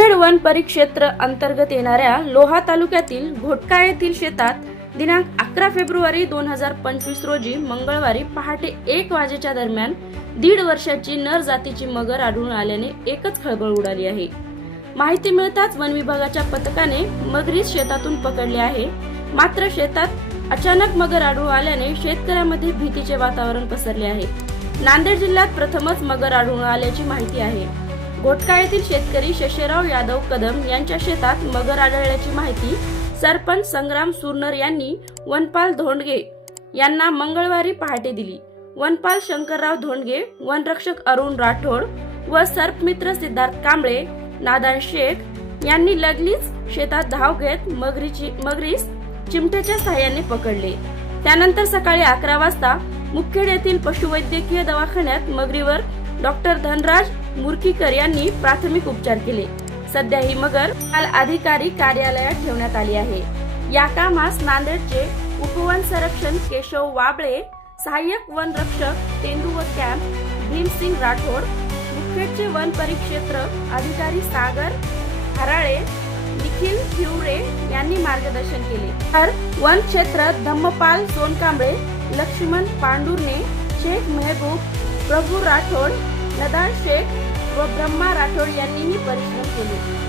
Mukhed one परिक्षेत्र अंतर्गत येणाऱ्या लोहा तालुक्यातील घोटका येथील शेतात दिनांक अकरा फेब्रुवारी दोन हजार पंचवीस रोजी मंगळवारी पहाटे एक वाजेच्या दरम्यान दीड वर्षाची नर जातीची मगर आढळून आल्याने एकच खळबळ उडाली आहे. माहिती मिळताच वन विभागाच्या पथकाने मगरीस शेतातून पकडले आहे. मात्र शेतात अचानक मगर आढळून आल्याने शेतकऱ्यांमध्ये भीतीचे वातावरण पसरले आहे. नांदेड जिल्ह्यात प्रथमच मगर आढळून आल्याची माहिती आहे. घोटका येथील शेतकरी शशेराव यादव कदम यांच्या शेतात मगर आढळल्याची माहिती सरपंच संग्राम सुरनर यांनी वनपाल धोंडगे यांना मंगळवारी पहाटे दिली. वनपाल शंकरराव धोंडगे वनरक्षक अरुण राठोड व सर्पमित्र सिद्धार्थ कांबळे नादान शेख यांनी लगलीच शेतात धाव घेत मगरीची मगरीस चिमट्याच्या सहाय्याने पकडले. त्यानंतर सकाळी अकरा वाजता मुखेड येथील पशुवैद्यकीय दवाखान्यात मगरीवर डॉक्टर धनराज मुरकीकर यांनी प्राथमिक उपचार केले. सध्या ही मगर काल अधिकारी कार्यालयात ठेवण्यात आली आहे. या कामास नांदेडचे उपवन संरक्षण केशव वाबळे सहाय्यक वन रक्षक तेंदू व कॅम्प भीमसिंग राठोड मुखेडचे वन परिक्षेत्र अधिकारी सागर हराळे निखिल हिवरे यांनी मार्गदर्शन केले. तर वन क्षेत्र धम्मपाल सोनकांबळे लक्ष्मण पांडुर्णे शेख मेहबूब प्रभू राठोड नदान शेख व ब्रह्मा राठोड यांनीही परिश्रम केले